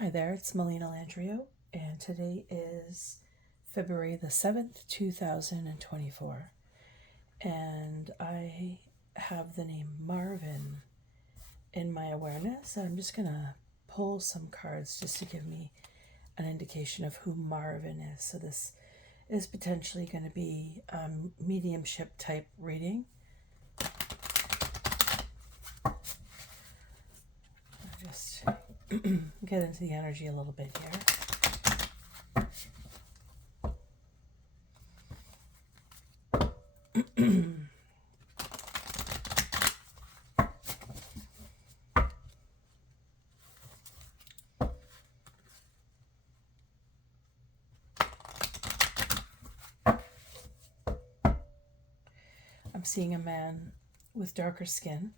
Hi there, it's Melina Landrio, and today is February the 7th, 2024. And I have the name Marven in my awareness. I'm just going to pull some cards just to give me an indication of who Marven is. So this is potentially going to be a mediumship type reading. I'll just get into the energy a little bit here. I'm seeing a man with darker skin.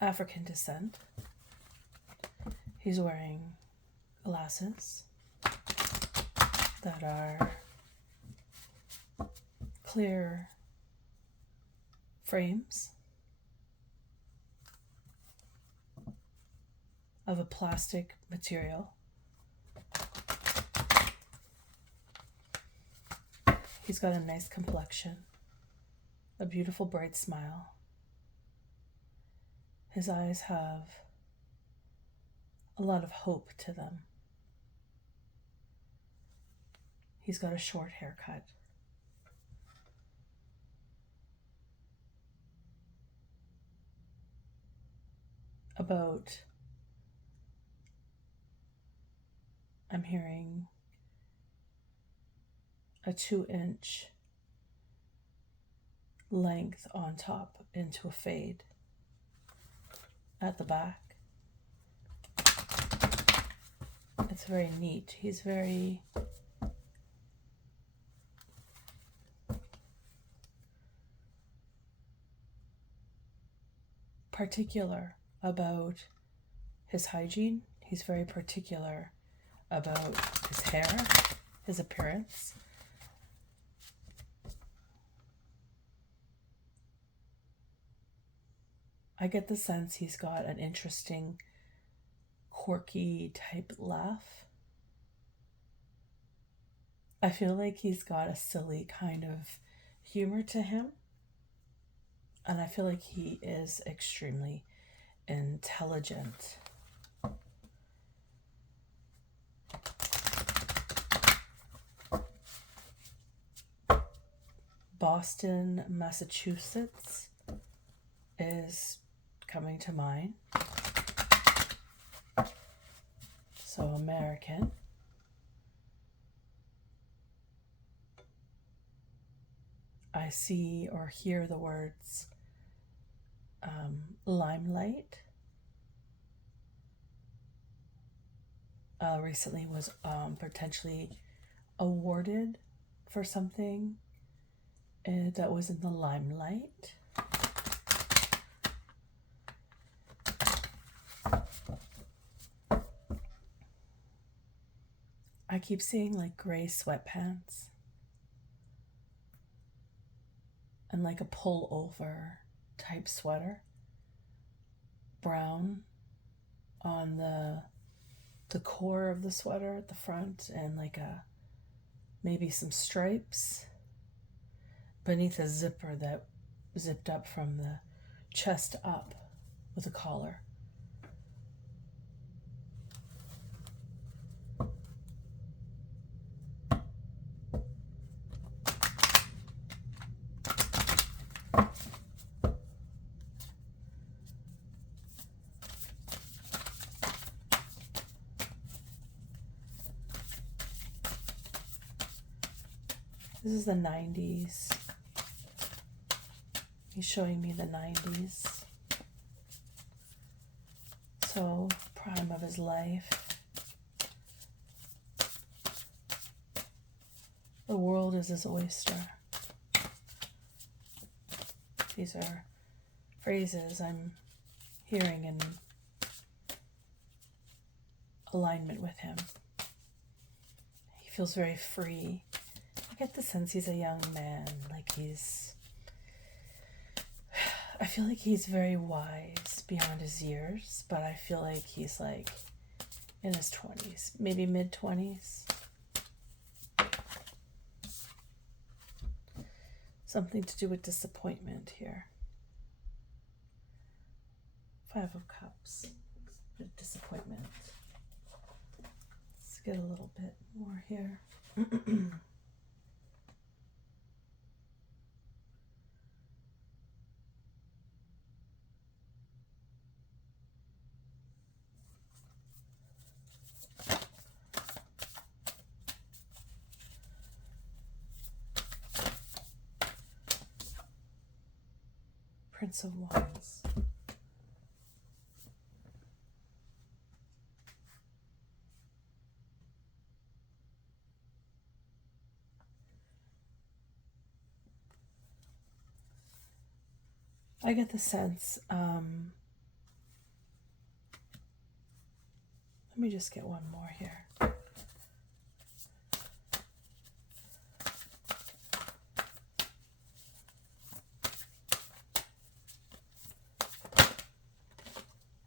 African descent. He's wearing glasses that are clear frames of a plastic material. He's got a nice complexion, a beautiful bright smile. His eyes have a lot of hope to them. He's got a short haircut. I'm hearing a 2-inch length on top into a fade at the back. It's very neat. He's very particular about his hygiene. He's very particular about his hair, his appearance. I get the sense he's got an interesting, quirky type laugh. I feel like he's got a silly kind of humor to him. And I feel like he is extremely intelligent. Boston, Massachusetts is coming to mind. So American. I see or hear the words limelight. Recently was potentially awarded for something that was in the limelight. I keep seeing like gray sweatpants and like a pullover type sweater, brown on the core of the sweater at the front, and like maybe some stripes beneath a zipper that zipped up from the chest up with a collar. This is the 90s. He's showing me the 90s. So, prime of his life. The world is his oyster. These are phrases I'm hearing in alignment with him. He feels very free. I get the sense he's a young man, like he's I feel like he's very wise beyond his years, but I feel like he's like in his 20s, maybe mid-20s. Something to do with disappointment here. 5 of Cups. Disappointment. Let's get a little bit more here. Prince of Wands. I get the sense, let me just get one more here.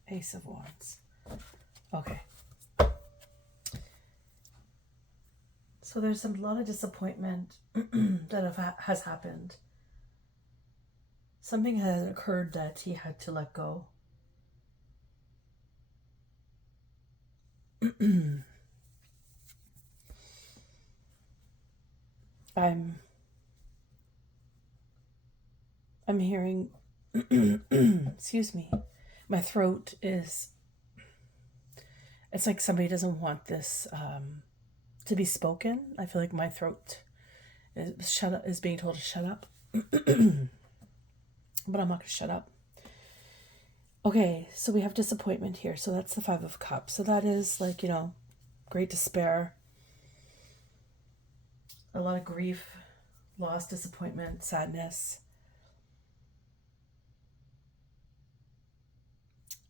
Ace of Wands. Okay. So there's a lot of disappointment that has happened. Something has occurred that he had to let go. I'm hearing, excuse me, my throat is, it's like somebody doesn't want this to be spoken. I feel like my throat is being told to shut up. But I'm not going to shut up. Okay, so we have disappointment here. So that's the 5 of Cups. So that is like, you know, great despair. A lot of grief, loss, disappointment, sadness.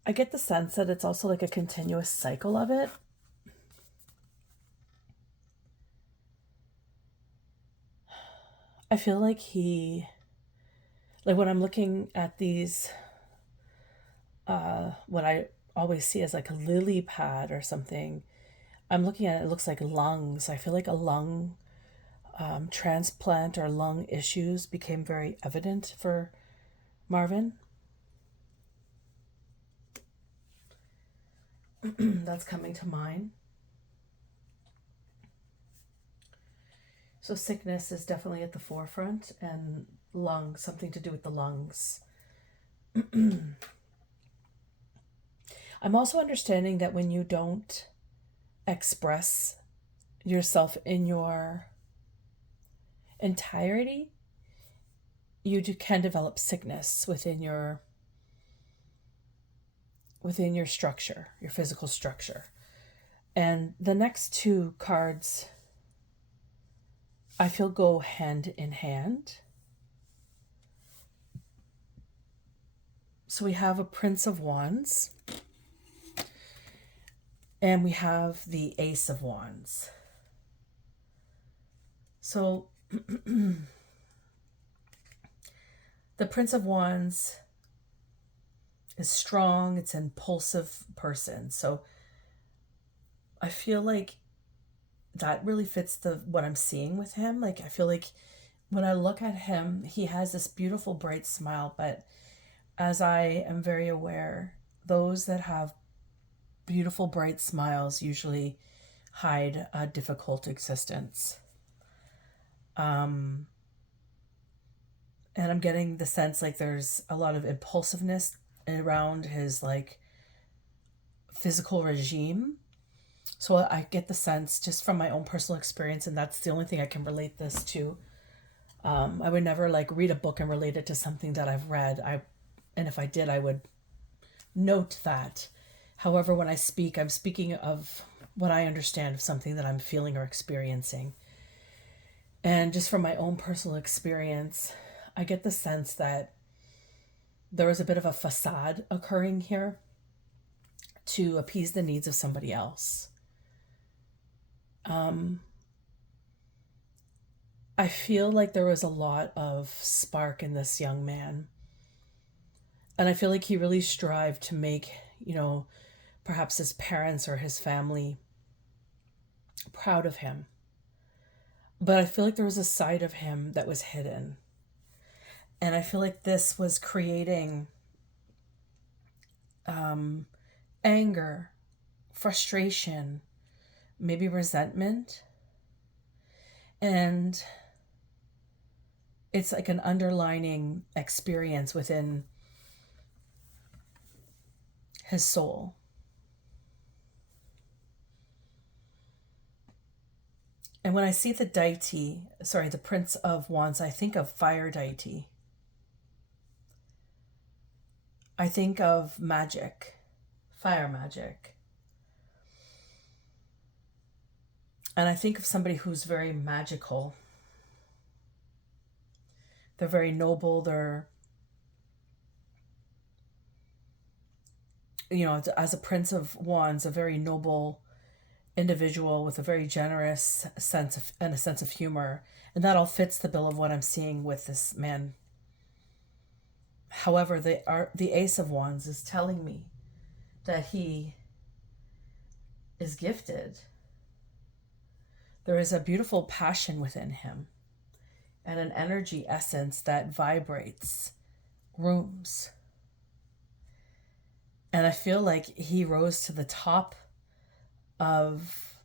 I get the sense that it's also like a continuous cycle of it. I feel like when I'm looking at these, what I always see as like a lily pad or something, I'm looking at it, it looks like lungs. I feel like a lung transplant or lung issues became very evident for Marven. That's coming to mind. So sickness is definitely at the forefront, and lungs, something to do with the lungs. I'm also understanding that when you don't express yourself in your entirety, you can develop sickness within your structure, your physical structure. And the next 2 cards I feel go hand in hand. So we have a Prince of Wands and we have the Ace of Wands. So the Prince of Wands is strong, it's an impulsive person. So I feel like that really fits what I'm seeing with him. Like, I feel like when I look at him, he has this beautiful, bright smile. But as I am very aware, those that have beautiful, bright smiles usually hide a difficult existence. And I'm getting the sense like there's a lot of impulsiveness around his like physical regime. So I get the sense just from my own personal experience, and that's the only thing I can relate this to. I would never like read a book and relate it to something that I've read. And if I did, I would note that. However, when I speak, I'm speaking of what I understand of something that I'm feeling or experiencing. And just from my own personal experience, I get the sense that there was a bit of a facade occurring here to appease the needs of somebody else. I feel like there was a lot of spark in this young man. And I feel like he really strived to make, perhaps his parents or his family proud of him. But I feel like there was a side of him that was hidden. And I feel like this was creating anger, frustration, maybe resentment. And it's like an underlining experience within his soul. And when I see the the Prince of Wands, I think of fire deity. I think of magic, fire magic. And I think of somebody who's very magical. They're very noble. They're, as a Prince of Wands, a very noble individual with a very generous sense of humor. And that all fits the bill of what I'm seeing with this man. However, the Ace of Wands is telling me that he is gifted. There is a beautiful passion within him and an energy essence that vibrates rooms. And I feel like he rose to the top of,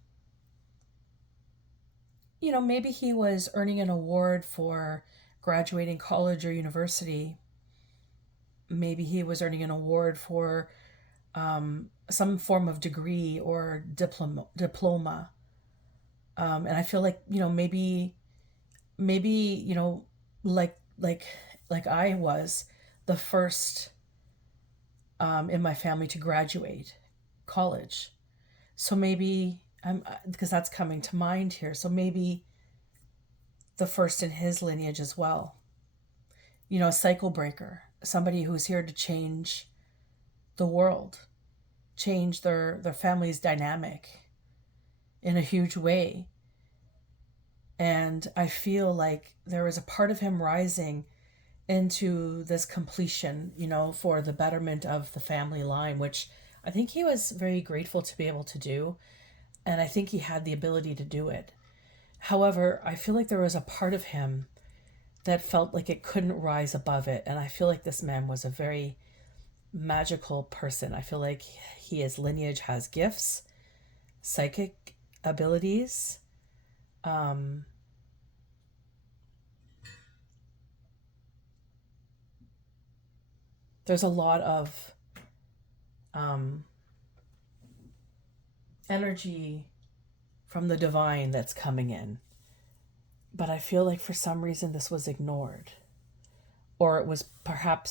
maybe he was earning an award for graduating college or university. Maybe he was earning an award for some form of degree or diploma. And I feel like, maybe, like I was the first in my family to graduate college. So maybe because that's coming to mind here. So maybe the first in his lineage as well. A cycle breaker, somebody who's here to change the world, change their family's dynamic in a huge way. And I feel like there is a part of him rising into this completion, for the betterment of the family line, which I think he was very grateful to be able to do. And I think he had the ability to do it. However, I feel like there was a part of him that felt like it couldn't rise above it. And I feel like this man was a very magical person. I feel like his lineage has gifts, psychic abilities. There's a lot of energy from the divine that's coming in. But I feel like for some reason this was ignored. Or it was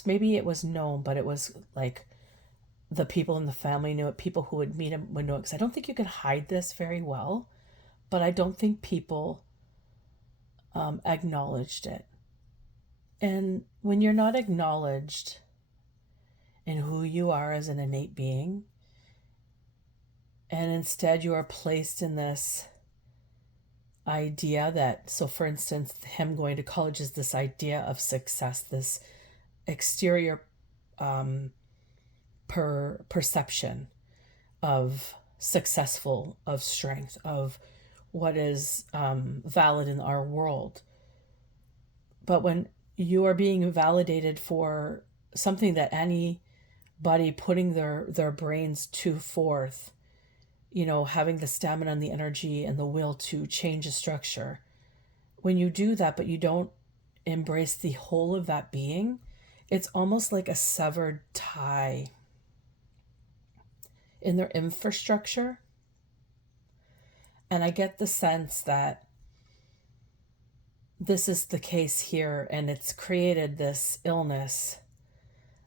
maybe it was known, but it was like the people in the family knew it, people who would meet him would know it. Because I don't think you can hide this very well, but I don't think people acknowledged it. And when you're not acknowledged in who you are as an innate being, and instead you are placed in this idea that, so for instance, him going to college is this idea of success, this exterior perception of successful, of strength, of what is valid in our world. But when you are being validated for something that anybody putting their brains to forth, having the stamina and the energy and the will to change a structure, when you do that, but you don't embrace the whole of that being, it's almost like a severed tie in their infrastructure. And I get the sense that this is the case here, and it's created this illness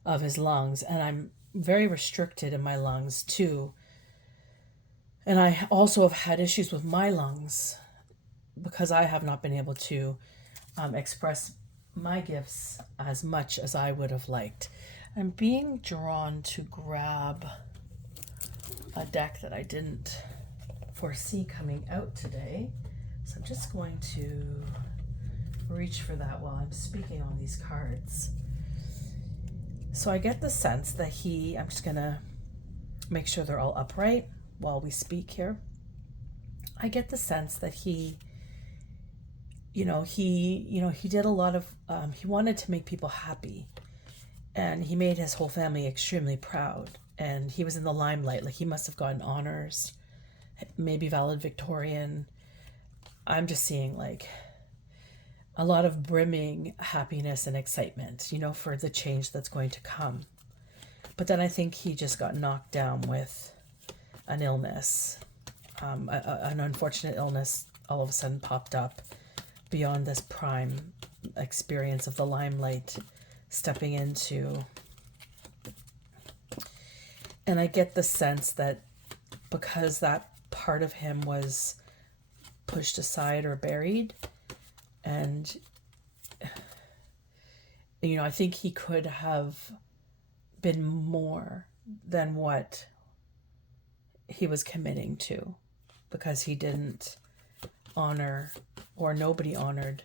of his lungs. And I'm very restricted in my lungs too. And I also have had issues with my lungs because I have not been able to express my gifts as much as I would have liked. I'm being drawn to grab a deck that I didn't foresee coming out today. So I'm just going to reach for that while I'm speaking on these cards. So I get the sense that I'm just going to make sure they're all upright while we speak here. I get the sense that he did a lot of, he wanted to make people happy, and he made his whole family extremely proud, and he was in the limelight. Like, he must have gotten honors, maybe valedictorian. I'm just seeing like a lot of brimming happiness and excitement, for the change that's going to come. But then I think he just got knocked down with an illness, an unfortunate illness all of a sudden popped up beyond this prime experience of the limelight stepping into. And I get the sense that because that part of him was pushed aside or buried, and I think he could have been more than what he was committing to, because he didn't honor, or nobody honored,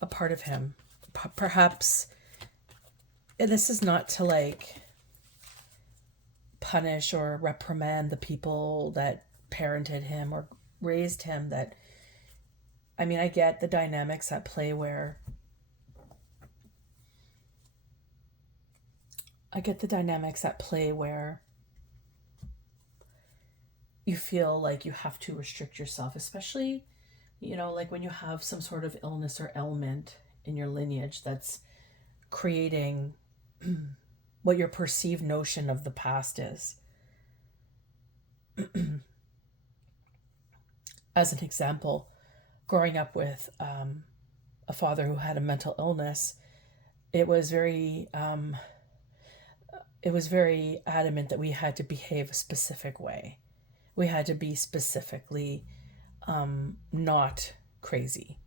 a part of him. Perhaps, and this is not to like punish or reprimand the people that parented him or raised him. I get the dynamics at play where you feel like you have to restrict yourself, especially, like when you have some sort of illness or ailment in your lineage that's creating what your perceived notion of the past is. As an example, growing up with a father who had a mental illness, it was very adamant that we had to behave a specific way. We had to be specifically not crazy.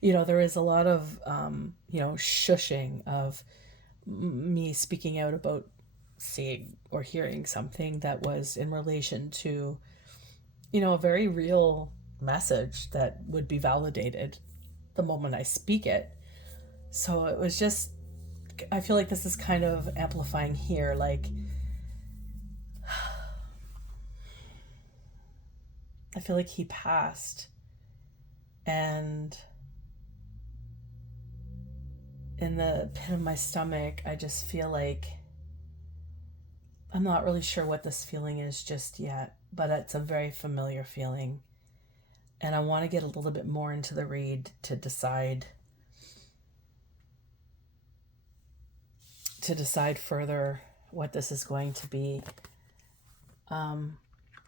There is a lot of shushing of me speaking out about seeing or hearing something that was in relation to a very real message that would be validated the moment I speak it. So it was just, I feel like this is kind of amplifying here. Like, I feel like he passed, and in the pit of my stomach, I just feel like I'm not really sure what this feeling is just yet, but it's a very familiar feeling. And I want to get a little bit more into the read to decide further what this is going to be.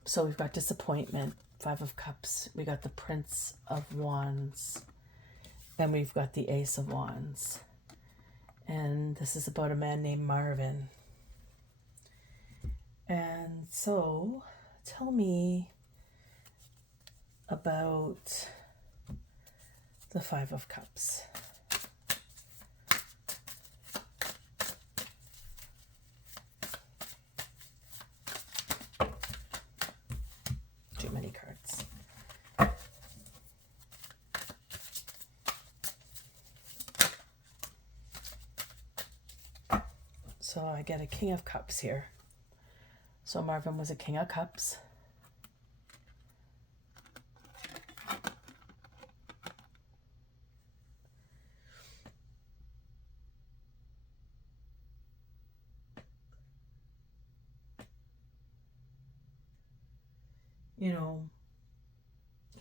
So we've got disappointment, 5 of Cups. We got the Prince of Wands. Then we've got the Ace of Wands. And this is about a man named Marven. And so, tell me about the 5 of Cups. Too many cards. So I get a King of Cups here. So Marven was a King of Cups.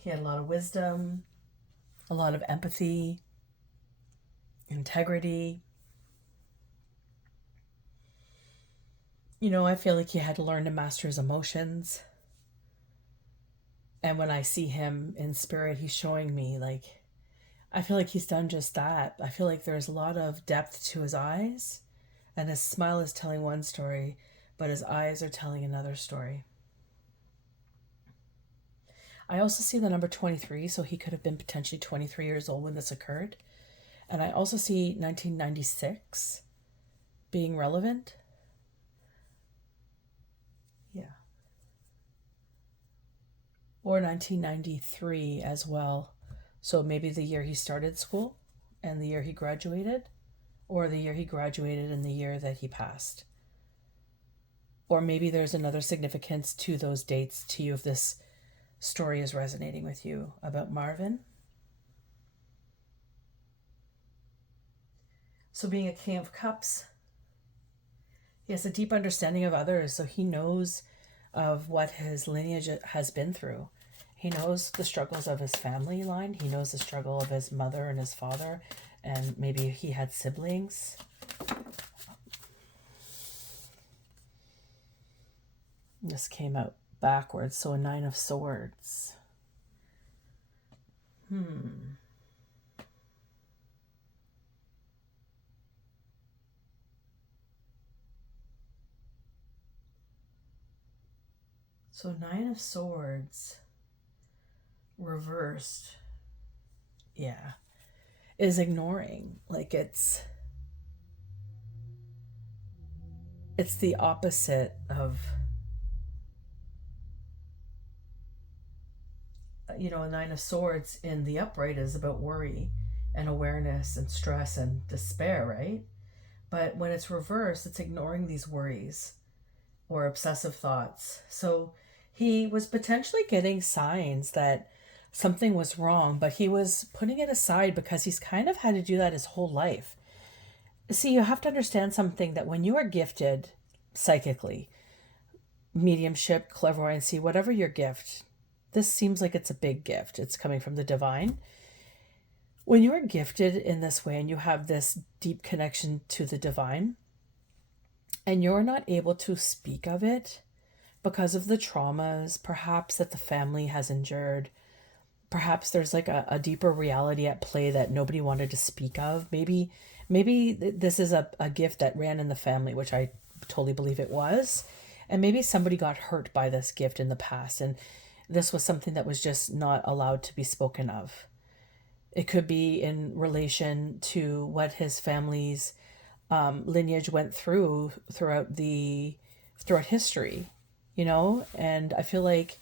He had a lot of wisdom, a lot of empathy, integrity. I feel like he had to learn to master his emotions. And when I see him in spirit, he's showing me, like, I feel like he's done just that. I feel like there's a lot of depth to his eyes, and his smile is telling one story, but his eyes are telling another story. I also see the number 23, so he could have been potentially 23 years old when this occurred. And I also see 1996 being relevant. Yeah. Or 1993 as well. So maybe the year he started school and the year he graduated. or the year he graduated and the year that he passed. Or maybe there's another significance to those dates to you if this story is resonating with you about Marven. So being a King of Cups, he has a deep understanding of others, so he knows of what his lineage has been through. He knows the struggles of his family line. He knows the struggle of his mother and his father, and maybe he had siblings. This came out backwards, so a 9 of Swords. So 9 of Swords reversed, yeah, is ignoring. Like it's the opposite of, you know, a 9 of Swords in the upright is about worry and awareness and stress and despair, right? But when it's reversed, it's ignoring these worries or obsessive thoughts. So he was potentially getting signs that something was wrong, but he was putting it aside because he's kind of had to do that his whole life. See, you have to understand something, that when you are gifted psychically, mediumship, clairvoyancy, whatever your gift, this seems like it's a big gift. It's coming from the divine. When you are gifted in this way and you have this deep connection to the divine, and you're not able to speak of it because of the traumas, perhaps, that the family has endured, perhaps there's like a deeper reality at play that nobody wanted to speak of. Maybe this is a gift that ran in the family, which I totally believe it was. And maybe somebody got hurt by this gift in the past, and this was something that was just not allowed to be spoken of. It could be in relation to what his family's lineage went throughout history, you know? And I feel like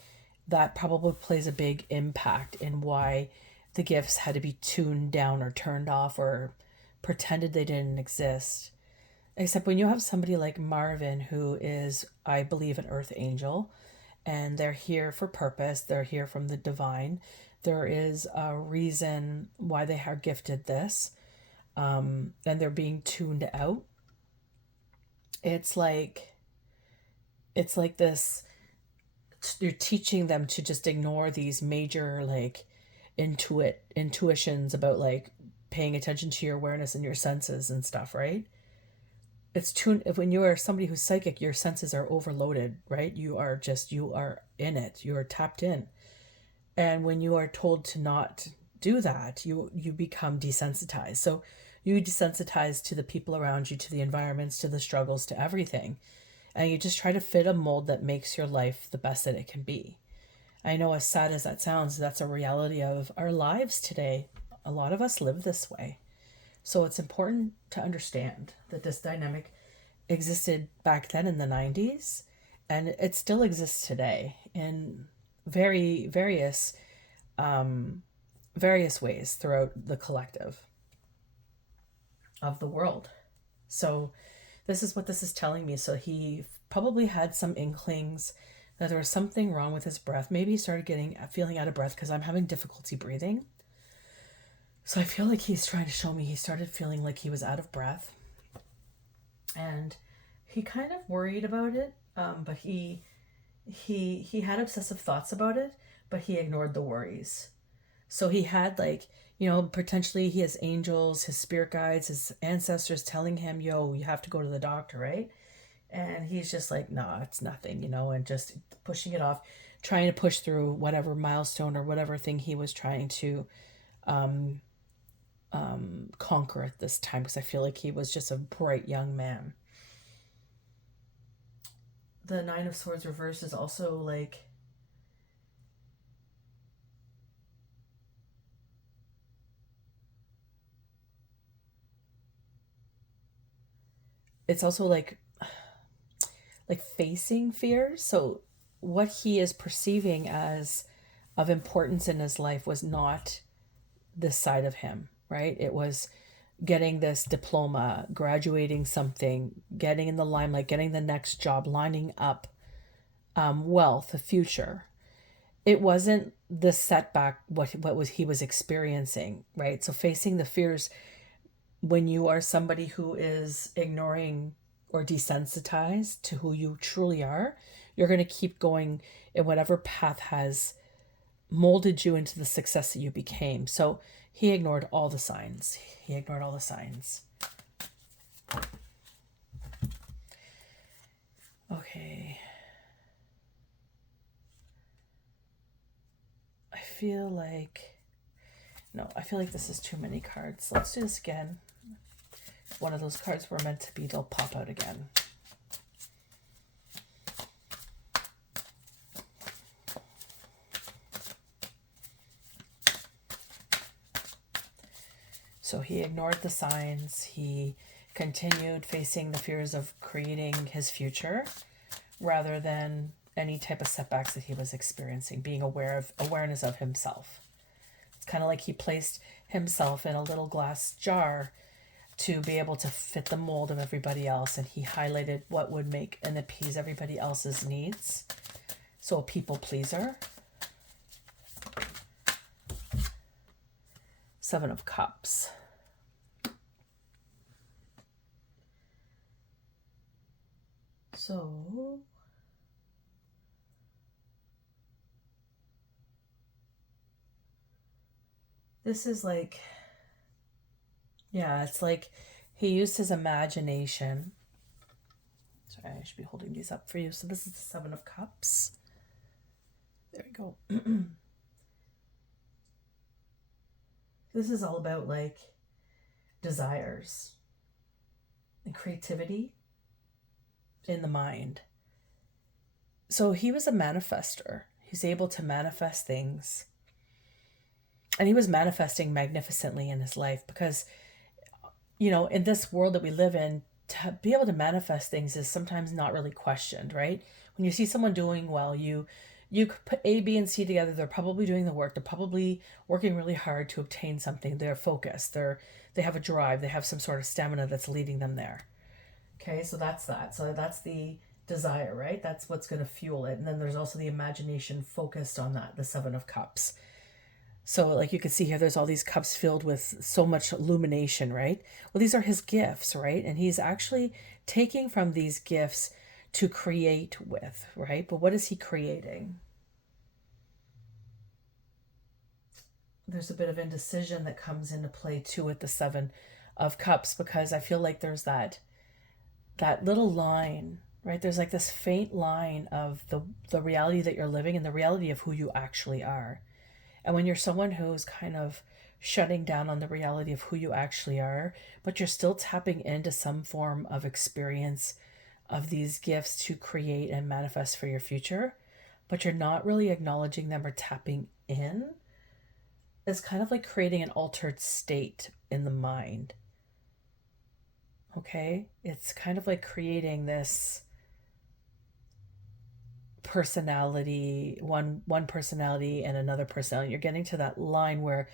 that probably plays a big impact in why the gifts had to be tuned down or turned off or pretended they didn't exist. Except when you have somebody like Marven, who is, I believe, an earth angel, and they're here for purpose, they're here from the divine. There is a reason why they are gifted this, and they're being tuned out. It's like this, you're teaching them to just ignore these major like intuitions about like paying attention to your awareness and your senses and stuff, right? It's tuned. When you are somebody who's psychic, your senses are overloaded, right? You are in it, you are tapped in. And when you are told to not do that, you become desensitized. So you desensitize to the people around you, to the environments, to the struggles, to everything. And you just try to fit a mold that makes your life the best that it can be. I know, as sad as that sounds, that's a reality of our lives today. A lot of us live this way. So it's important to understand that this dynamic existed back then in the 90s, and it still exists today in various ways throughout the collective of the world. So this is what this is telling me. So he probably had some inklings that there was something wrong with his breath. Maybe he started feeling out of breath, because I'm having difficulty breathing. So I feel like he's trying to show me he started feeling like he was out of breath. And he kind of worried about it, but he had obsessive thoughts about it, but he ignored the worries. So he had, like, you know, potentially he has angels, his spirit guides, his ancestors telling him, yo, you have to go to the doctor, right? And he's just like, nah, it's nothing, you know, and just pushing it off, trying to push through whatever milestone or whatever thing he was trying to conquer at this time, because I feel like he was just a bright young man. The 9 of Swords reverse is also like, it's also like facing fear. So what he is perceiving as of importance in his life was not this side of him, right? It was getting this diploma, graduating something, getting in the limelight, getting the next job, lining up wealth, the future. It wasn't the setback what was he was experiencing, right? So facing the fears when you are somebody who is ignoring or desensitized to who you truly are, you're going to keep going in whatever path has molded you into the success that you became. So he ignored all the signs. He ignored all the signs. Okay. I feel like this is too many cards. Let's do this again. One of those cards were meant to be, they'll pop out again. So he ignored the signs. He continued facing the fears of creating his future rather than any type of setbacks that he was experiencing, being awareness of himself. It's kind of like he placed himself in a little glass jar to be able to fit the mold of everybody else, and he highlighted what would make and appease everybody else's needs. So a people pleaser. Seven of Cups. So this is like, yeah, it's like he used his imagination. Sorry, I should be holding these up for you. So this is the Seven of Cups. There we go. This is all about like desires and creativity in the mind. So he was a manifester. He's able to manifest things. And he was manifesting magnificently in his life because, you know, in this world that we live in, to be able to manifest things is sometimes not really questioned, right? When you see someone doing well, you could put A, B, and C together. They're probably doing the work. They're probably working really hard to obtain something. They're focused. They have a drive. They have some sort of stamina that's leading them there. Okay, so that's that. So that's the desire, right? That's what's going to fuel it. And then there's also the imagination focused on that, the Seven of Cups. So like you can see here, there's all these cups filled with so much illumination, right? Well, these are his gifts, right? And he's actually taking from these gifts to create with, right? But what is he creating? There's a bit of indecision that comes into play too with the Seven of Cups, because I feel like there's that little line, right? There's like this faint line of the reality that you're living and the reality of who you actually are. And when you're someone who's kind of shutting down on the reality of who you actually are, but you're still tapping into some form of experience of these gifts to create and manifest for your future, but you're not really acknowledging them or tapping in, it's kind of like creating an altered state in the mind. Okay? It's kind of like creating this personality, one personality and another personality. You're getting to that line where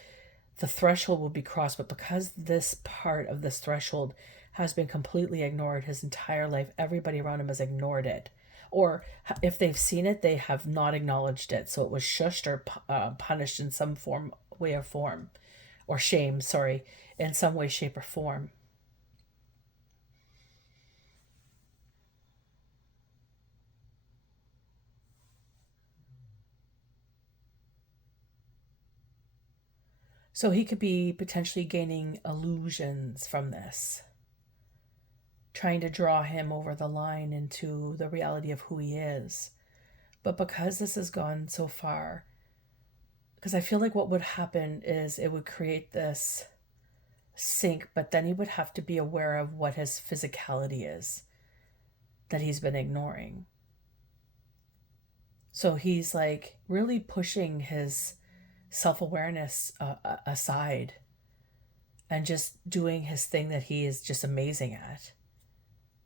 the threshold will be crossed, but because this part of this threshold has been completely ignored his entire life, everybody around him has ignored it, or if they've seen it, they have not acknowledged it. So it was shushed or punished in some way or form, or shame, sorry, in some way, shape, or form. So he could be potentially gaining illusions from this, trying to draw him over the line into the reality of who he is. But because this has gone so far, because I feel like what would happen is it would create this sink, but then he would have to be aware of what his physicality is that he's been ignoring. So he's like really pushing his self-awareness aside and just doing his thing that he is just amazing at.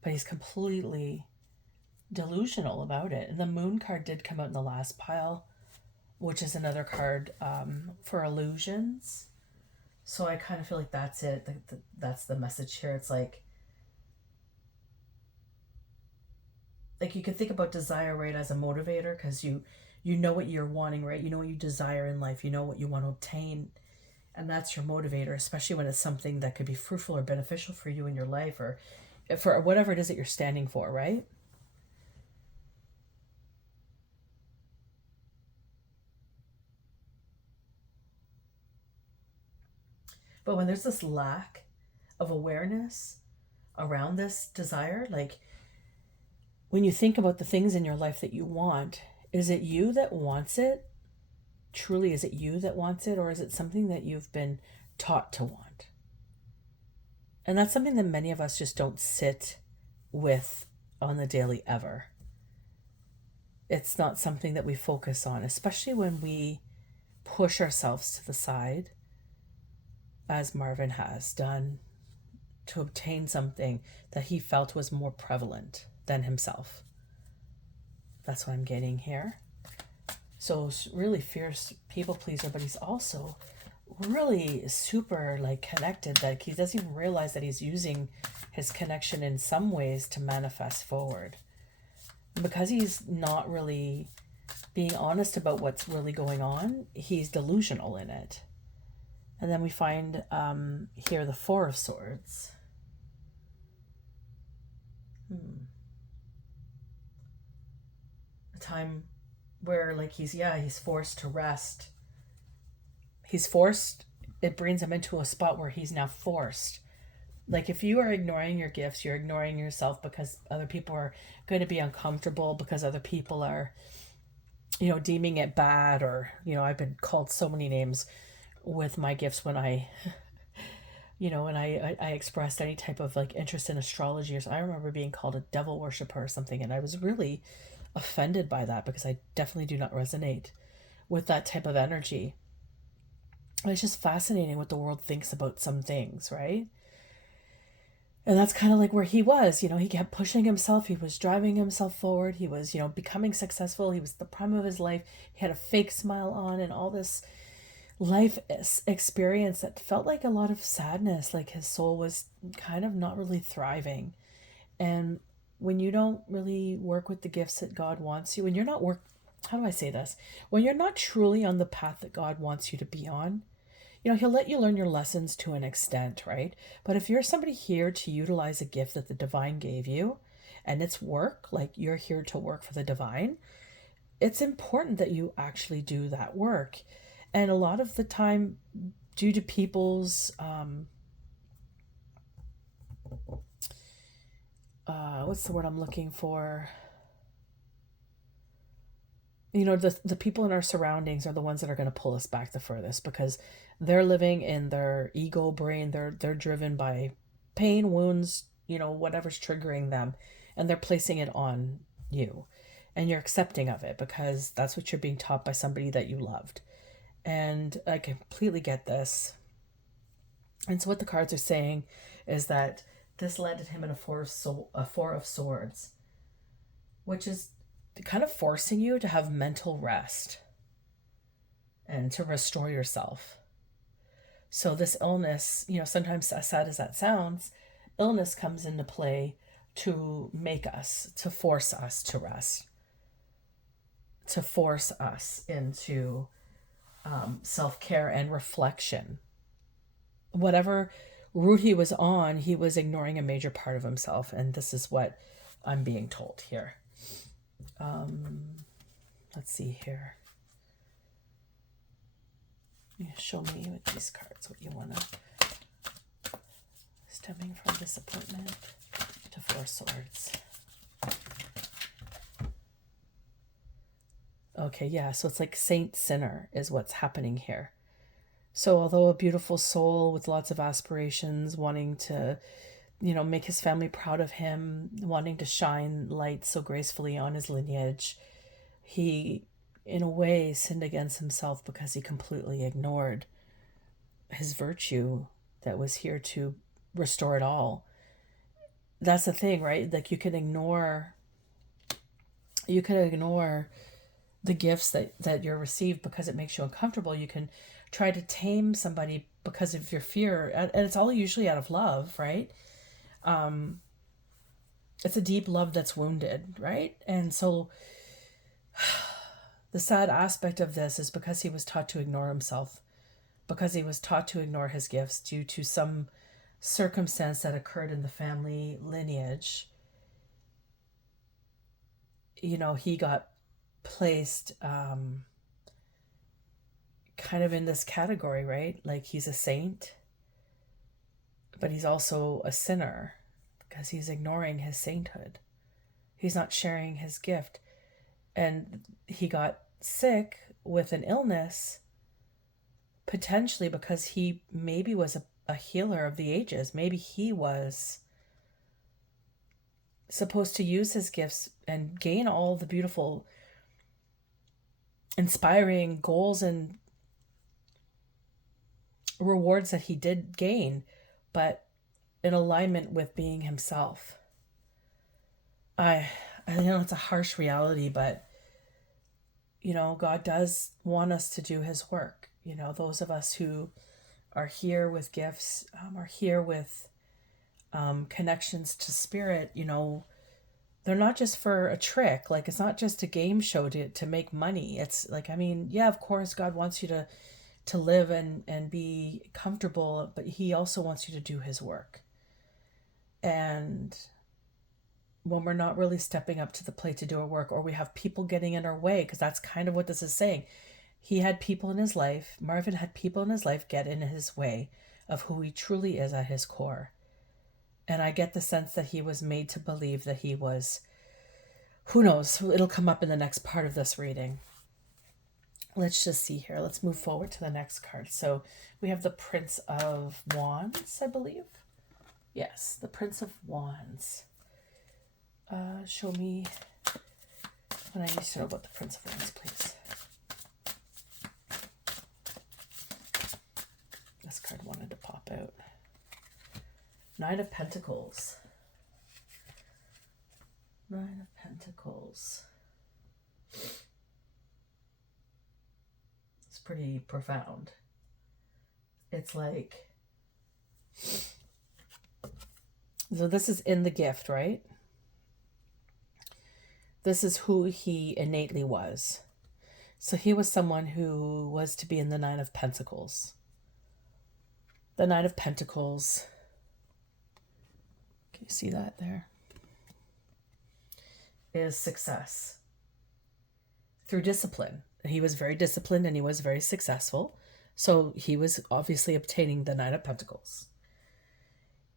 But he's completely delusional about it. And the Moon card did come out in the last pile, which is another card for illusions. So I kind of feel like that's it. That's the message here. It's like you can think about desire, right, as a motivator, because you know what you're wanting, right? You know what you desire in life. You know what you want to obtain, and that's your motivator, especially when it's something that could be fruitful or beneficial for you in your life, or for whatever it is that you're standing for, right? But when there's this lack of awareness around this desire, like when you think about the things in your life that you want, is it you that wants it? Truly, is it you that wants it, or is it something that you've been taught to want? And that's something that many of us just don't sit with on the daily ever. It's not something that we focus on, especially when we push ourselves to the side, as Marvin has done, to obtain something that he felt was more prevalent than himself. That's what I'm getting here. So really fierce people pleaser, but he's also really super like connected, that he doesn't even realize that he's using his connection in some ways to manifest forward. Because he's not really being honest about what's really going on, he's delusional in it. And then we find here the Four of Swords. A time where like he's forced to rest. He's forced, it brings him into a spot where he's now forced. Like if you are ignoring your gifts, you're ignoring yourself because other people are going to be uncomfortable, because other people are, deeming it bad, or, I've been called so many names with my gifts when I, when I expressed any type of like interest in astrology. Or so I remember being called a devil worshiper or something, and I was really offended by that because I definitely do not resonate with that type of energy. It's just fascinating what the world thinks about some things, right? And that's kind of like where he was. He kept pushing himself. He was driving himself forward. He was, becoming successful. He was the prime of his life. He had a fake smile on and all this life experience that felt like a lot of sadness. Like his soul was kind of not really thriving. And when you don't really work with the gifts that God wants you, when you're not how do I say this? When you're not truly on the path that God wants you to be on, he'll let you learn your lessons to an extent, right? But if you're somebody here to utilize a gift that the divine gave you, and it's work, like you're here to work for the divine, it's important that you actually do that work. And a lot of the time, due to people's what's the word I'm looking for? The people in our surroundings are the ones that are going to pull us back the furthest, because they're living in their ego brain. They're driven by pain, wounds, whatever's triggering them, and they're placing it on you, and you're accepting of it because that's what you're being taught by somebody that you loved. And I completely get this. And so what the cards are saying is that this landed him in a four of swords, which is kind of forcing you to have mental rest and to restore yourself. So this illness, sometimes as sad as that sounds, illness comes into play to make us, to force us to rest, to force us into self-care and reflection. Whatever route he was on, he was ignoring a major part of himself, and this is what I'm being told here. Let's see here. Show me with these cards what you want to. Stemming from disappointment to Four Swords. Okay, yeah, so it's like saint sinner is what's happening here. So although a beautiful soul with lots of aspirations, wanting to, make his family proud of him, wanting to shine light so gracefully on his lineage, he, in a way, sinned against himself because he completely ignored his virtue that was here to restore it all. That's the thing, right? Like you can ignore the gifts that you're received because it makes you uncomfortable. You can try to tame somebody because of your fear, and it's all usually out of love, right? It's a deep love that's wounded, right? And so the sad aspect of this is because he was taught to ignore himself, because he was taught to ignore his gifts due to some circumstance that occurred in the family lineage. You know, he got placed kind of in this category, right? Like he's a saint, but he's also a sinner because he's ignoring his sainthood. He's not sharing his gift. And he got sick with an illness, potentially because he maybe was a healer of the ages. Maybe he was supposed to use his gifts and gain all the beautiful, inspiring goals and rewards that he did gain, but in alignment with being himself. I know it's a harsh reality, but you know, God does want us to do his work. You know, those of us who are here with gifts, are here with connections to spirit, you know, they're not just for a trick. Like, it's not just a game show to make money. It's like, I mean, yeah, of course, God wants you to live and be comfortable, but he also wants you to do his work. And when we're not really stepping up to the plate to do our work, or we have people getting in our way, because that's kind of what this is saying. He had people in his life, Marven had people in his life get in his way of who he truly is at his core. And I get the sense that he was made to believe that he was, who knows, it'll come up in the next part of this reading. Let's just see here. Let's move forward to the next card. So we have the Prince of Wands, I believe. Yes, the Prince of Wands. Show me what I need to know about the Prince of Wands, please. This card wanted to pop out. Nine of Pentacles. Nine of Pentacles. It's pretty profound. It's like, so this is in the gift, right? This is who he innately was. So he was someone who was to be in the Nine of Pentacles. The Nine of Pentacles. Can you see that there? Is success through discipline. He was very disciplined and he was very successful. So he was obviously obtaining the Nine of Pentacles.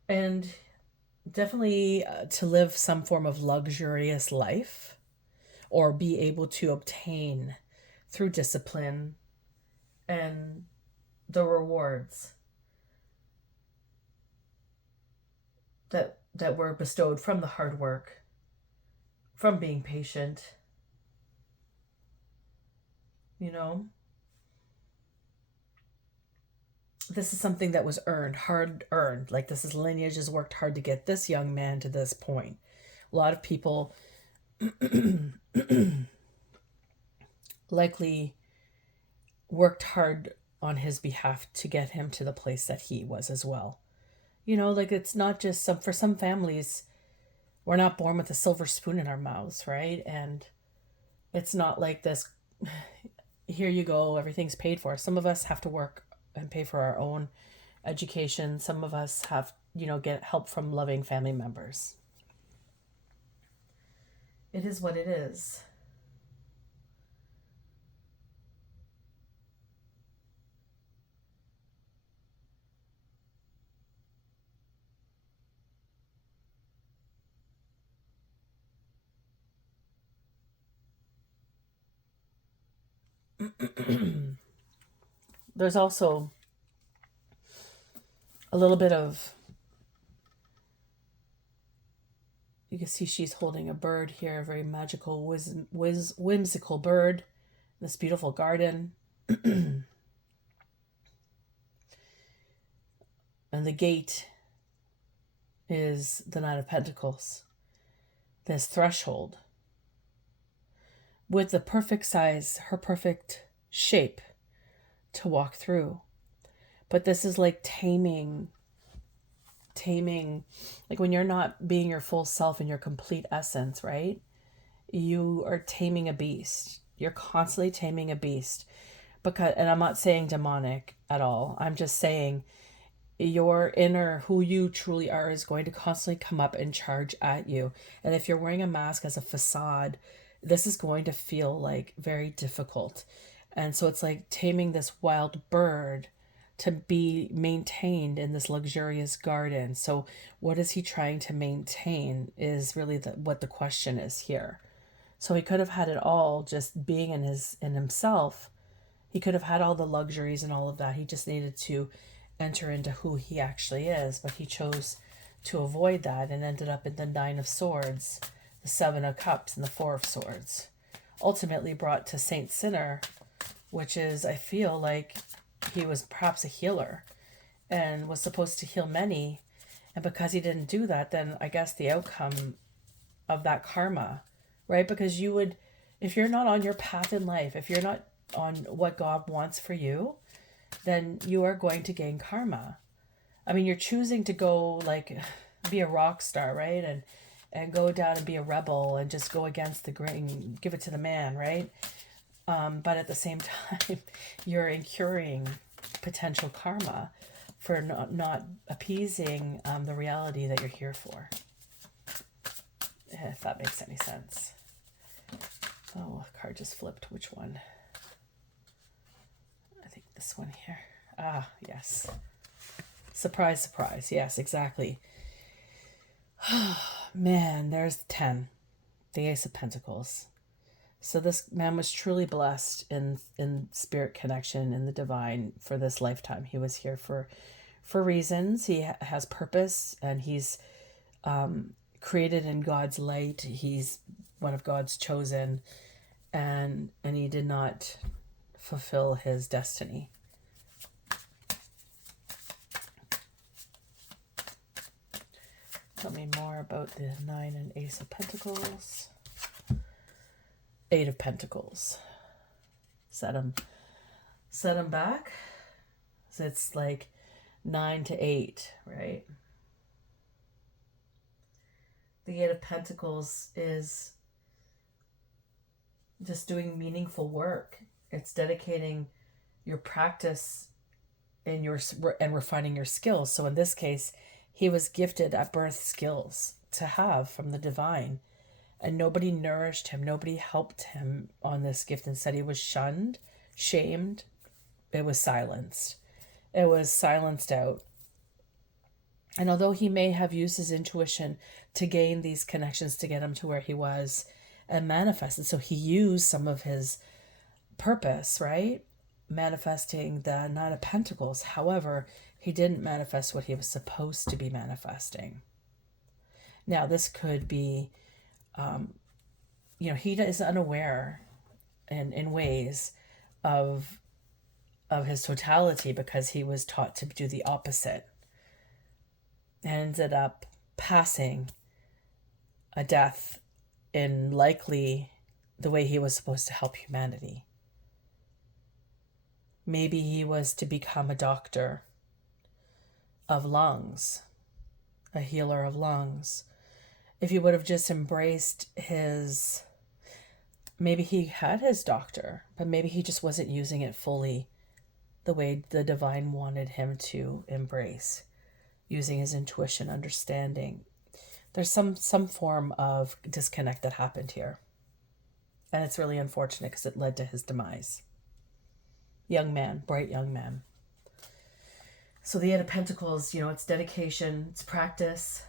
And definitely to live some form of luxurious life, or be able to obtain through discipline and the rewards that were bestowed from the hard work, from being patient, you know. This is something that was earned, hard earned. Like, this is lineage has worked hard to get this young man to this point. A lot of people likely worked hard on his behalf to get him to the place that he was as well. You know, like, it's not just for some families, we're not born with a silver spoon in our mouths, right? And it's not like this, here you go, everything's paid for. Some of us have to work and pay for our own education. Some of us have, you know, get help from loving family members. It is what it is. There's also a little bit of, you can see she's holding a bird here, a very magical, whimsical bird, this beautiful garden. And the gate is the Nine of Pentacles, this threshold with the perfect size, her perfect shape to walk through. But this is like taming, like when you're not being your full self and your complete essence, right? You are taming a beast. You're constantly taming a beast. Because, and I'm not saying demonic at all. I'm just saying your inner, who you truly are, is going to constantly come up and charge at you. And if you're wearing a mask as a facade, this is going to feel like very difficult. And so it's like taming this wild bird to be maintained in this luxurious garden. So what is he trying to maintain is really what the question is here. So he could have had it all just being in himself. He could have had all the luxuries and all of that. He just needed to enter into who he actually is, but he chose to avoid that and ended up in the Nine of Swords, the Seven of Cups, and the Four of Swords. Ultimately brought to Saint Sinner, which is, I feel like he was perhaps a healer and was supposed to heal many. And because he didn't do that, then I guess the outcome of that karma, right? Because you would, if you're not on your path in life, if you're not on what God wants for you, then you are going to gain karma. I mean, you're choosing to go like be a rock star, right? And go down and be a rebel and just go against the grain, give it to the man, right? But at the same time, you're incurring potential karma for not appeasing the reality that you're here for. If that makes any sense. Oh, the card just flipped. Which one? I think this one here. Ah, yes. Surprise, surprise. Yes, exactly. Man, there's the 10. The Ace of Pentacles. So this man was truly blessed in spirit connection, in the divine for this lifetime. He was here for reasons. He has purpose, and he's created in God's light. He's one of God's chosen, and he did not fulfill his destiny. Tell me more about the 9 and Ace of Pentacles. 8 of Pentacles. Set him back. So it's like 9 to 8, right? The 8 of Pentacles is just doing meaningful work. It's dedicating your practice and refining your skills. So in this case, he was gifted at birth skills to have from the divine, and nobody nourished him. Nobody helped him on this gift. Instead, he was shunned, shamed. It was silenced. It was silenced out. And although he may have used his intuition to gain these connections to get him to where he was and manifested, so he used some of his purpose, right? Manifesting the 9 of Pentacles. However, he didn't manifest what he was supposed to be manifesting. Now, this could be, he is unaware in ways of his totality, because he was taught to do the opposite. Ended up passing a death in likely the way he was supposed to help humanity. Maybe he was to become a doctor of lungs, a healer of lungs. If he would have just embraced maybe he had his doctor, but maybe he just wasn't using it fully the way the divine wanted him to embrace, using his intuition, understanding. There's some form of disconnect that happened here. And it's really unfortunate because it led to his demise. Young man, bright young man. So the 8 of Pentacles, it's dedication, it's practice.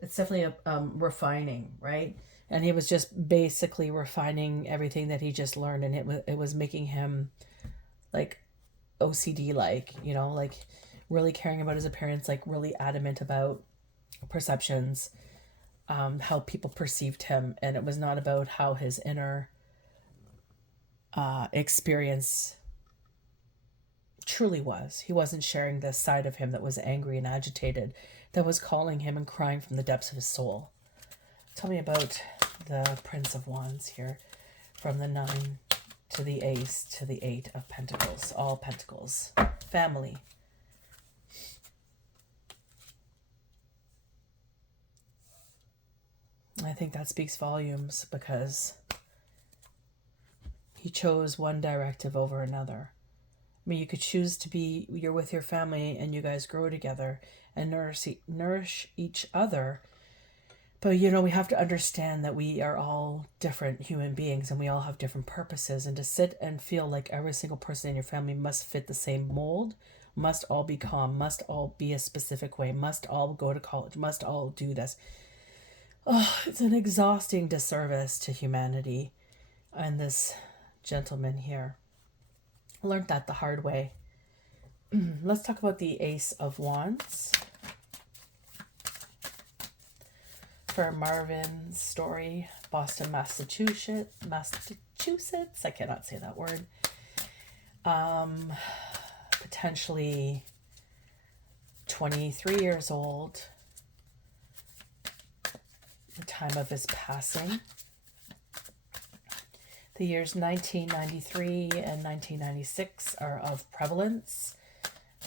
It's definitely a refining, right? And he was just basically refining everything that he just learned, and it was making him like OCD, like really caring about his appearance, like really adamant about perceptions, how people perceived him, and it was not about how his inner experience truly was. He wasn't sharing this side of him that was angry and agitated, that was calling him and crying from the depths of his soul. Tell me about the Prince of Wands here, from the 9 to the ace to the 8 of pentacles, all pentacles, family. I think that speaks volumes because he chose one directive over another. I mean, you could choose to be, you're with your family and you guys grow together and nourish each other. But, you know, we have to understand that we are all different human beings and we all have different purposes. And to sit and feel like every single person in your family must fit the same mold, must all be calm, must all be a specific way, must all go to college, must all do this. Oh, it's an exhausting disservice to humanity. And this gentleman here learned that the hard way. Let's talk about the Ace of Wands. For Marven's story, Boston, Massachusetts. I cannot say that word. Potentially 23 years old. The time of his passing. The years 1993 and 1996 are of prevalence.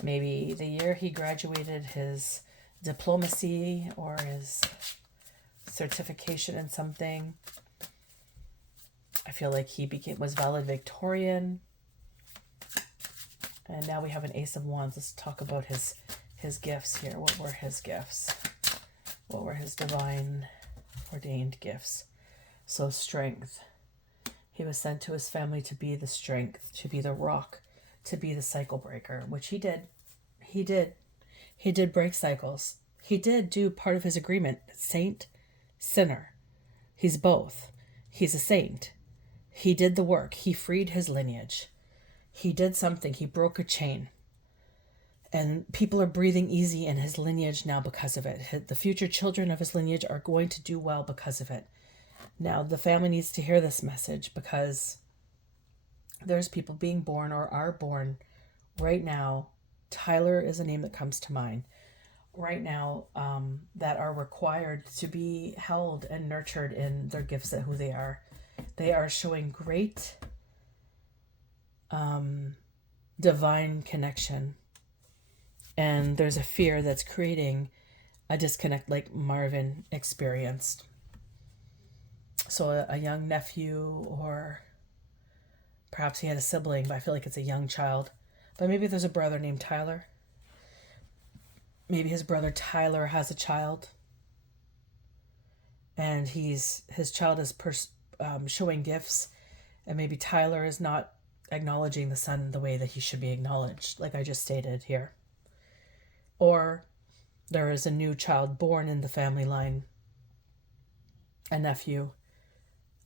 Maybe the year he graduated his diplomacy or his certification in something. I feel like he was valedictorian. And now we have an Ace of Wands. Let's talk about his gifts here. What were his gifts? What were his divine ordained gifts? So strength. He was sent to his family to be the strength, to be the rock, to be the cycle breaker, which he did. He did. He did break cycles. He did do part of his agreement. Saint, sinner. He's both. He's a saint. He did the work. He freed his lineage. He did something. He broke a chain. And people are breathing easy in his lineage now because of it. The future children of his lineage are going to do well because of it. Now, the family needs to hear this message because there's people being born or are born right now. Tyler is a name that comes to mind right now, that are required to be held and nurtured in their gifts at who they are. They are showing great divine connection. And there's a fear that's creating a disconnect like Marven experienced. So a young nephew, or perhaps he had a sibling, but I feel like it's a young child. But maybe there's a brother named Tyler. Maybe his brother Tyler has a child. And his child is showing gifts. And maybe Tyler is not acknowledging the son the way that he should be acknowledged, like I just stated here. Or there is a new child born in the family line, a nephew.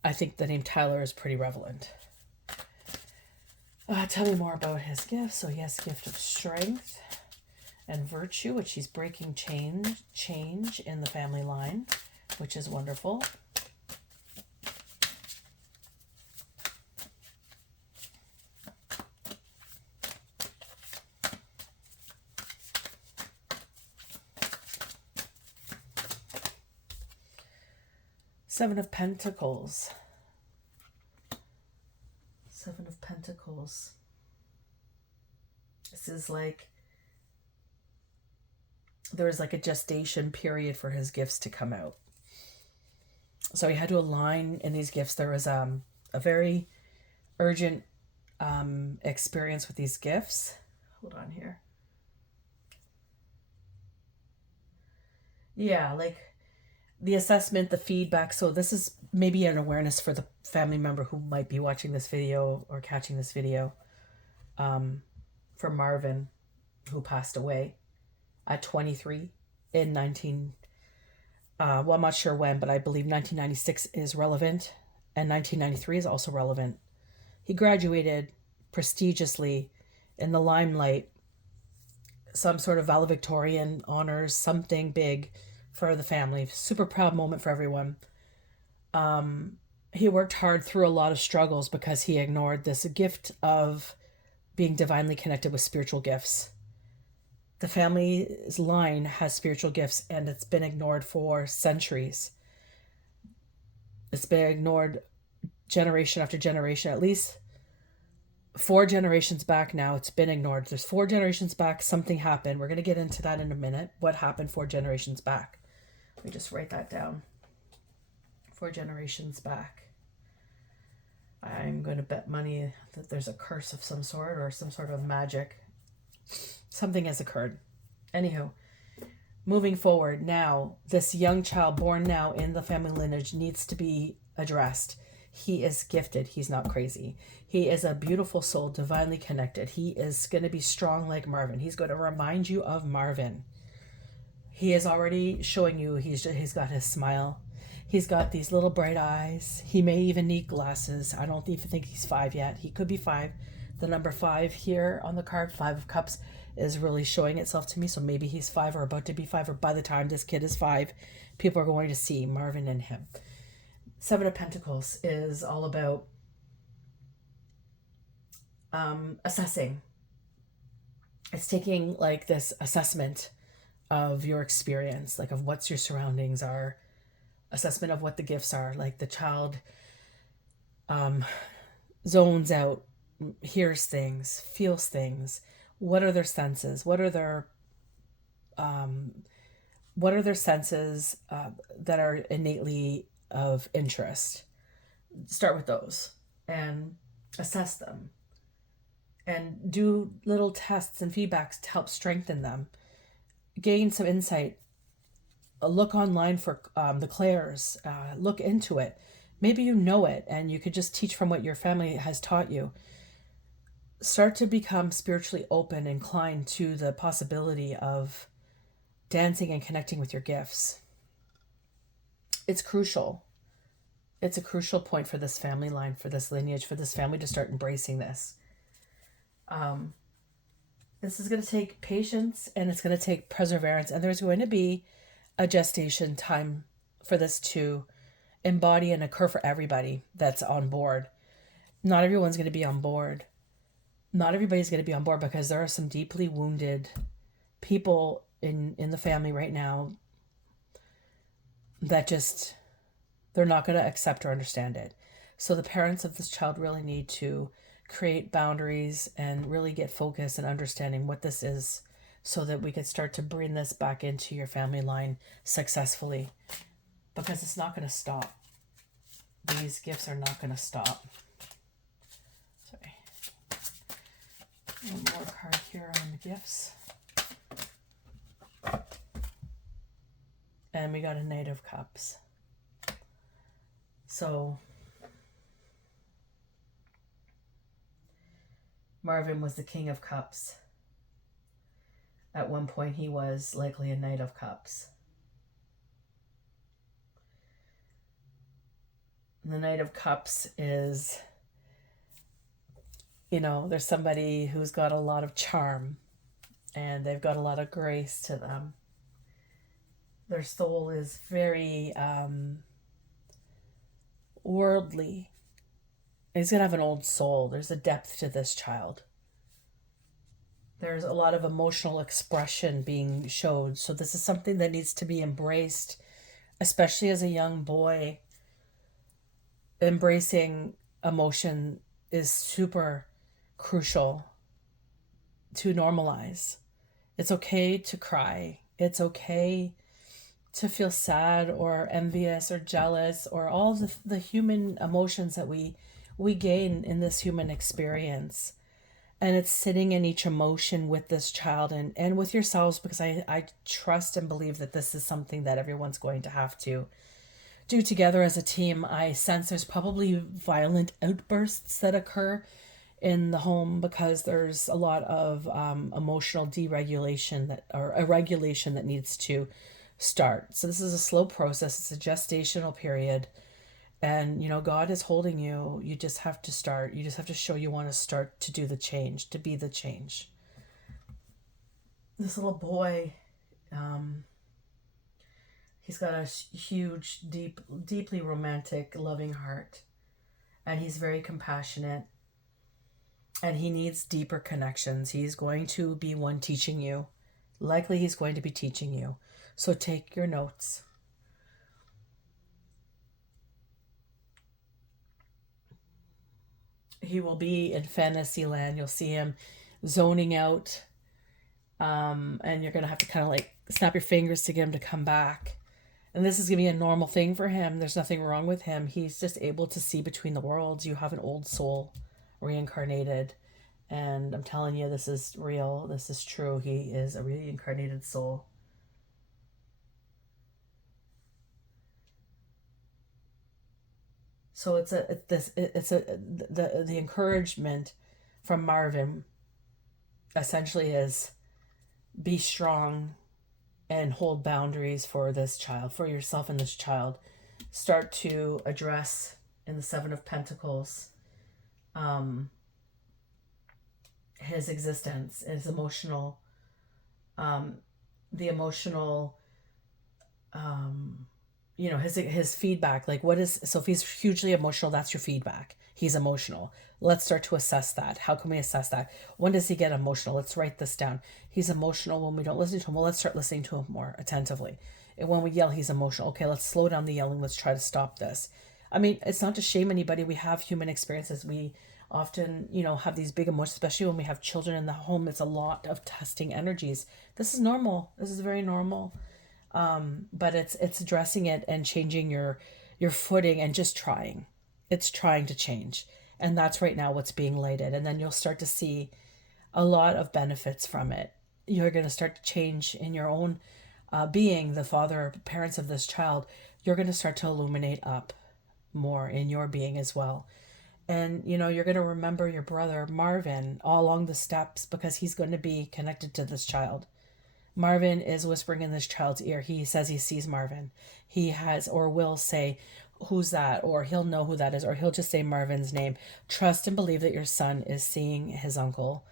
I think the name Tyler is pretty relevant. Tell me more about his gift. So he has gift of strength and virtue, which he's breaking change in the family line, which is wonderful. Seven of Pentacles. Seven of Pentacles. This is like, there was like a gestation period for his gifts to come out. So he had to align in these gifts. There was a very urgent experience with these gifts. Hold on here. Yeah, like the assessment, the feedback. So this is maybe an awareness for the family member who might be watching this video or catching this video, for Marven, who passed away at 23 in well, I'm not sure when, but I believe 1996 is relevant and 1993 is also relevant. He graduated prestigiously in the limelight, some sort of valedictorian honors, something big for the family. Super proud moment for everyone. He worked hard through a lot of struggles because he ignored this gift of being divinely connected with spiritual gifts. The family's line has spiritual gifts and it's been ignored for centuries. It's been ignored generation after generation, at least 4 generations back now, it's been ignored. There's 4 generations back, something happened. We're going to get into that in a minute. What happened 4 generations back? Let me just write that down. 4 generations back. I'm going to bet money that there's a curse of some sort or some sort of magic. Something has occurred. Anywho, moving forward now, this young child born now in the family lineage needs to be addressed. He is gifted. He's not crazy. He is a beautiful soul, divinely connected. He is going to be strong like Marven. He's going to remind you of Marven. He is already showing you he's got his smile. He's got these little bright eyes. He may even need glasses. I don't even think he's 5 yet. He could be 5. The number 5 here on the card, 5 of Cups, is really showing itself to me. So maybe he's 5 or about to be 5, or by the time this kid is 5, people are going to see Marven in him. 7 of Pentacles is all about assessing. It's taking like this assessment of your experience, like of what's your surroundings are, assessment of what the gifts are. Like the child zones out, hears things, feels things. What are their senses? What are their senses that are innately of interest? Start with those and assess them and do little tests and feedbacks to help strengthen them. Gain some insight. Look online for the clairs. Look into it. Maybe you know it and you could just teach from what your family has taught you. Start to become spiritually open, inclined to the possibility of dancing and connecting with your gifts. It's crucial. It's a crucial point for this family line, for this lineage, for this family to start embracing this. This is going to take patience and it's going to take perseverance. And there's going to be a gestation time for this to embody and occur for everybody that's on board. Not everyone's going to be on board. Not everybody's going to be on board because there are some deeply wounded people in the family right now that just, they're not going to accept or understand it. So the parents of this child really need to create boundaries and really get focused and understanding what this is so that we could start to bring this back into your family line successfully, because it's not going to stop. These gifts are not going to stop. Sorry. One more card here on the gifts. And we got a Knight of Cups. So Marven was the King of Cups. At one point he was likely a Knight of Cups. The Knight of Cups is, you know, there's somebody who's got a lot of charm and they've got a lot of grace to them. Their soul is very worldly. He's going to have an old soul. There's a depth to this child. There's a lot of emotional expression being showed. So this is something that needs to be embraced, especially as a young boy. Embracing emotion is super crucial to normalize. It's okay to cry. It's okay to feel sad or envious or jealous or all the human emotions that we gain in this human experience. And it's sitting in each emotion with this child and with yourselves, because I trust and believe that this is something that everyone's going to have to do together as a team. I sense there's probably violent outbursts that occur in the home because there's a lot of emotional deregulation or a regulation that needs to start. So this is a slow process. It's a gestational period. And, you know, God is holding you. You just have to start. You just have to show you want to start to do the change, to be the change. This little boy, he's got a huge, deeply romantic, loving heart. And he's very compassionate. And he needs deeper connections. He's going to be one teaching you. Likely he's going to be teaching you. So take your notes. he will be in fantasy land. You'll see him zoning out, and you're going to have to kind of like snap your fingers to get him to come back. And this is going to be a normal thing for him. There's nothing wrong with him. He's just able to see between the worlds. You have an old soul reincarnated. And I'm telling you, this is real. This is true. He is a reincarnated soul. So the encouragement from Marven essentially is be strong and hold boundaries for this child, for yourself and this child. Start to address in the Seven of Pentacles his existence, his emotional, the emotional, his feedback. Like, what is, so if he's hugely emotional, that's your feedback. He's emotional. Let's start to assess that. How can we assess that? When does he get emotional? Let's write this down. He's emotional when we don't listen to him. Well, let's start listening to him more attentively. And when we yell, he's emotional. Okay, let's slow down the yelling. Let's try to stop this. I mean, it's not to shame anybody. We have human experiences. We often, have these big emotions, especially when we have children in the home. It's a lot of testing energies. This is normal. This is very normal. But it's addressing it and changing your footing and just trying. It's trying to change. And that's right now what's being lighted. And then you'll start to see a lot of benefits from it. You're going to start to change in your own being, the father or parents of this child. You're going to start to illuminate up more in your being as well. And, you're going to remember your brother, Marven, all along the steps, because he's going to be connected to this child. Marven is whispering in this child's ear. He says he sees Marven. He has, or will say, who's that? Or he'll know who that is. Or he'll just say Marven's name. Trust and believe that your son is seeing his uncle.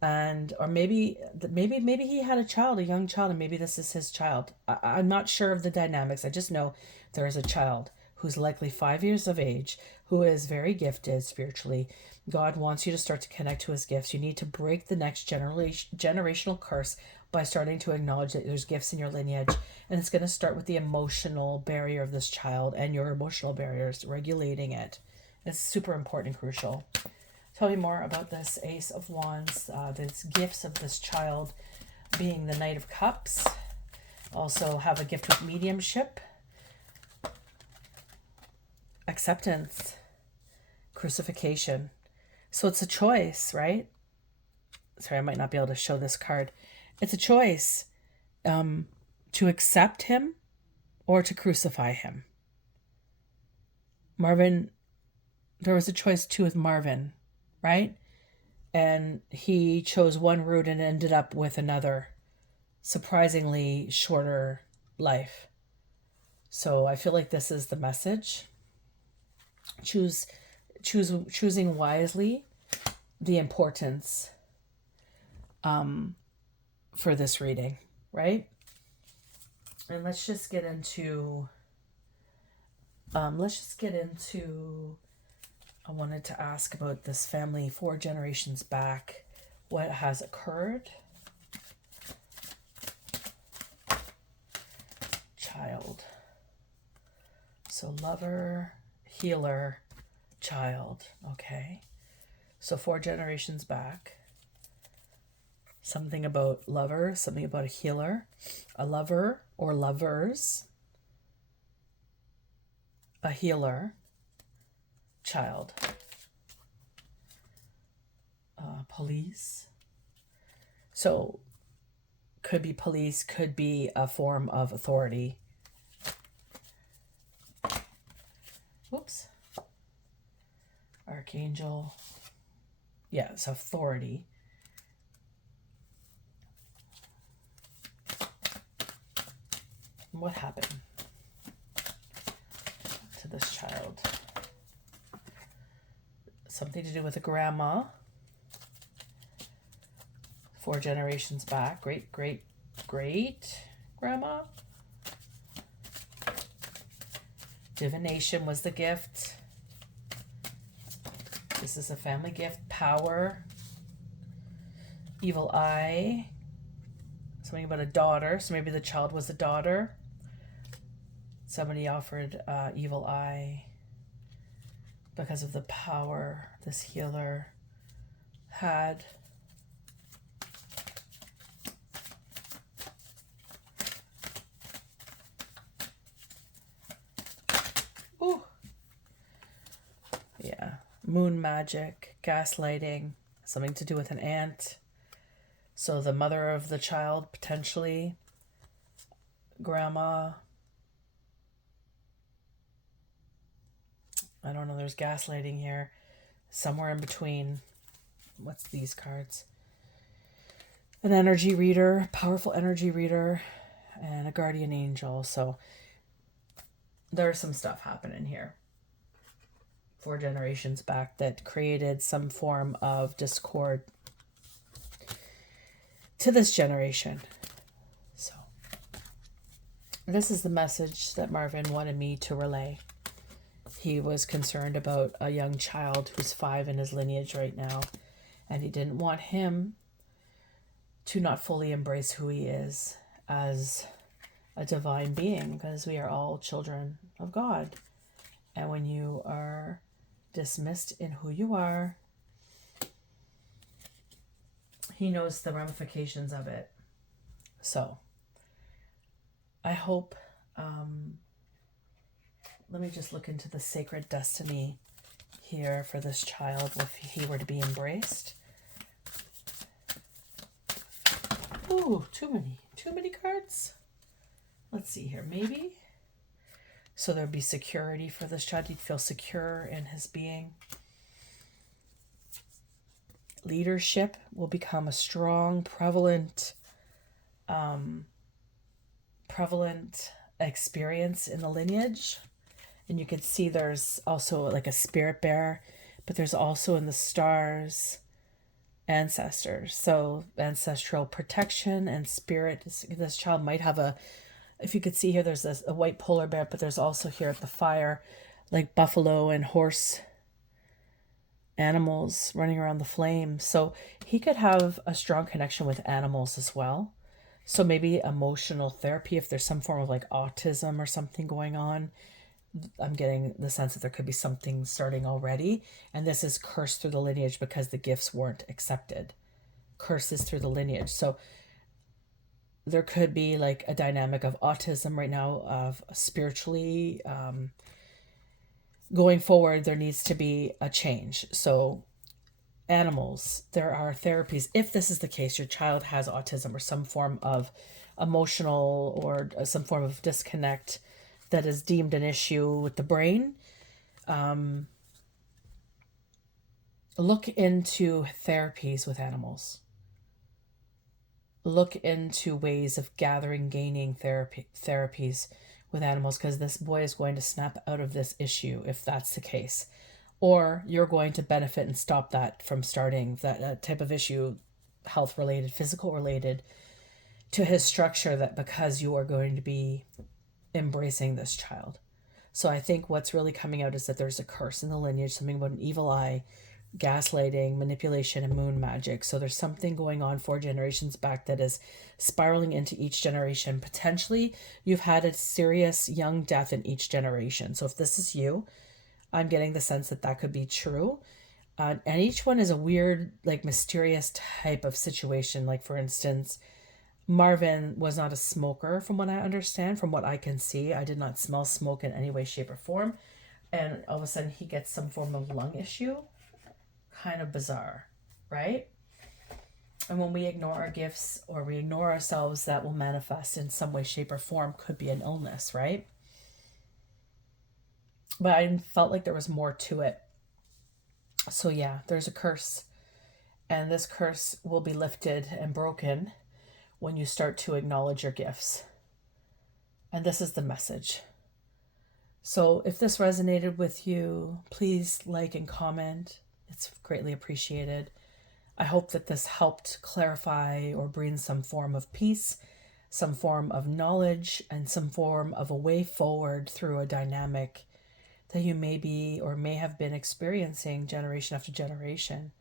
And, or maybe he had a young child, and maybe this is his child. I'm not sure of the dynamics. I just know there is a child who's likely 5 years of age, who is very gifted spiritually. God wants you to start to connect to his gifts. You need to break the next generational curse by starting to acknowledge that there's gifts in your lineage. And it's going to start with the emotional barrier of this child and your emotional barriers, regulating it. It's super important and crucial. Tell me more about this Ace of Wands, these gifts of this child being the Knight of Cups. Also have a gift with mediumship, acceptance, crucifixion. So it's a choice, right? Sorry, I might not be able to show this card. It's a choice to accept him or to crucify him. Marven, there was a choice too with Marven, right? And he chose one route and ended up with another surprisingly shorter life. So I feel like this is the message. Choosing wisely, the importance for this reading, right? And let's just get into I wanted to ask about this family 4 generations back. What has occurred? Child. So lover, healer, child. Okay. So 4 generations back. Something about lover, something about a healer, a lover or lovers, a healer, child, police. So could be police, could be a form of authority. Whoops. Archangel. Yeah, it's authority. What happened to this child? Something to do with a grandma. 4 generations back. Great grandma. Divination was the gift. This is a family gift. Power. Evil eye. Something about a daughter. So maybe the child was a daughter. Somebody offered evil eye. because of the power this healer had. Ooh. Yeah. Moon magic, gaslighting, something to do with an aunt. So the mother of the child, potentially, grandma. I don't know, there's gaslighting here. Somewhere in between. What's these cards? An energy reader, powerful energy reader, and a guardian angel. So there's some stuff happening here 4 generations back that created some form of discord to this generation. So this is the message that Marvin wanted me to relay. He was concerned about a young child who's 5 in his lineage right now, and he didn't want him to not fully embrace who he is as a divine being, because we are all children of God. And when you are dismissed in who you are, he knows the ramifications of it. So I hope, let me just look into the sacred destiny here for this child if he were to be embraced. Ooh, too many cards. Let's see here, maybe. So there'd be security for this child. He'd feel secure in his being. Leadership will become a strong, prevalent experience in the lineage. And you can see there's also like a spirit bearer, but there's also in the stars ancestors. So ancestral protection and spirit. This child might have a, if you could see here, there's a white polar bear, but there's also here at the fire, like buffalo and horse animals running around the flame. So he could have a strong connection with animals as well. So maybe emotional therapy, if there's some form of like autism or something going on. I'm getting the sense that there could be something starting already. And this is cursed through the lineage because the gifts weren't accepted. Curses through the lineage. So there could be like a dynamic of autism right now, of spiritually going forward. There needs to be a change. So animals, there are therapies. If this is the case, your child has autism or some form of emotional or some form of disconnect that is deemed an issue with the brain, look into therapies with animals. Look into ways of gaining therapies with animals, because this boy is going to snap out of this issue if that's the case. Or you're going to benefit and stop that from starting, that type of issue, health related, physical related, to his structure, that because you are going to be embracing this child. So I think what's really coming out is that there's a curse in the lineage, something about an evil eye, gaslighting, manipulation, and moon magic. So there's something going on 4 generations back that is spiraling into each generation. Potentially, you've had a serious young death in each generation. So if this is you, I'm getting the sense that that could be true. And each one is a weird, like mysterious type of situation. Like for instance, Marvin was not a smoker, from what I understand, from what I can see. I did not smell smoke in any way, shape, or form. And all of a sudden he gets some form of lung issue. Kind of bizarre, right? And when we ignore our gifts or we ignore ourselves, that will manifest in some way, shape, or form. Could be an illness, right? But I felt like there was more to it. So yeah, there's a curse. And this curse will be lifted and broken when you start to acknowledge your gifts. And this is the message. So if this resonated with you, please like and comment. It's greatly appreciated. I hope that this helped clarify or bring some form of peace, some form of knowledge, and some form of a way forward through a dynamic that you may be or may have been experiencing generation after generation.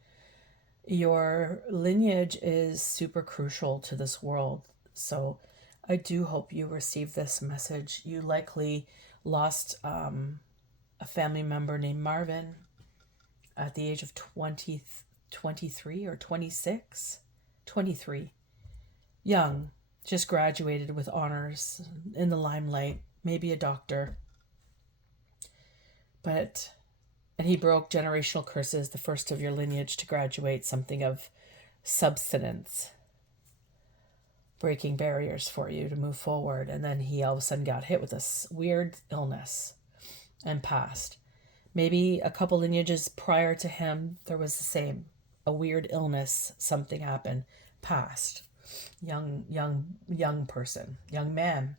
Your lineage is super crucial to this world. So I do hope you receive this message. You likely lost a a family member named Marven at the age of 23 or 26, 23, young, just graduated with honors, in the limelight, maybe a doctor. And he broke generational curses, the first of your lineage to graduate something of substance, breaking barriers for you to move forward. And then he all of a sudden got hit with this weird illness and passed. Maybe a couple lineages prior to him, there was the same, a weird illness, something happened, passed. Young person, young man,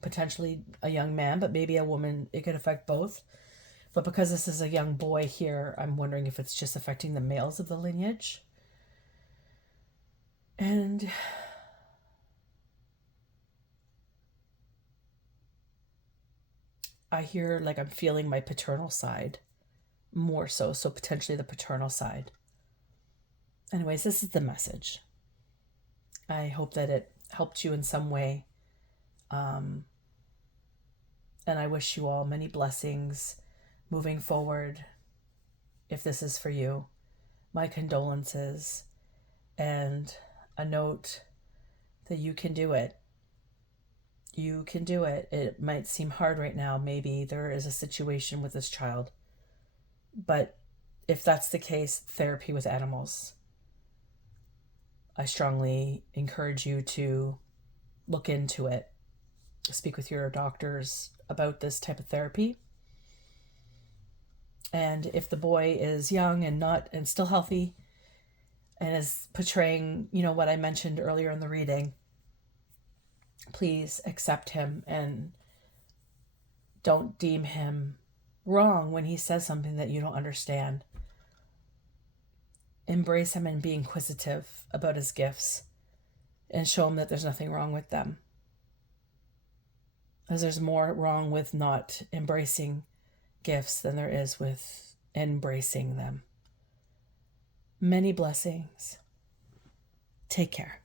potentially a young man, but maybe a woman. It could affect both. But because this is a young boy here, I'm wondering if it's just affecting the males of the lineage. And I hear like I'm feeling my paternal side more so potentially the paternal side. Anyways, this is the message. I hope that it helped you in some way. And I wish you all many blessings moving forward. If this is for you, my condolences, and a note that you can do it. You can do it. It might seem hard right now. Maybe there is a situation with this child. But if that's the case, therapy with animals. I strongly encourage you to look into it. Speak with your doctors about this type of therapy. And if the boy is young and still healthy and is portraying, what I mentioned earlier in the reading, please accept him and don't deem him wrong when he says something that you don't understand. Embrace him and be inquisitive about his gifts and show him that there's nothing wrong with them. As there's more wrong with not embracing gifts than there is with embracing them. Many blessings. Take care.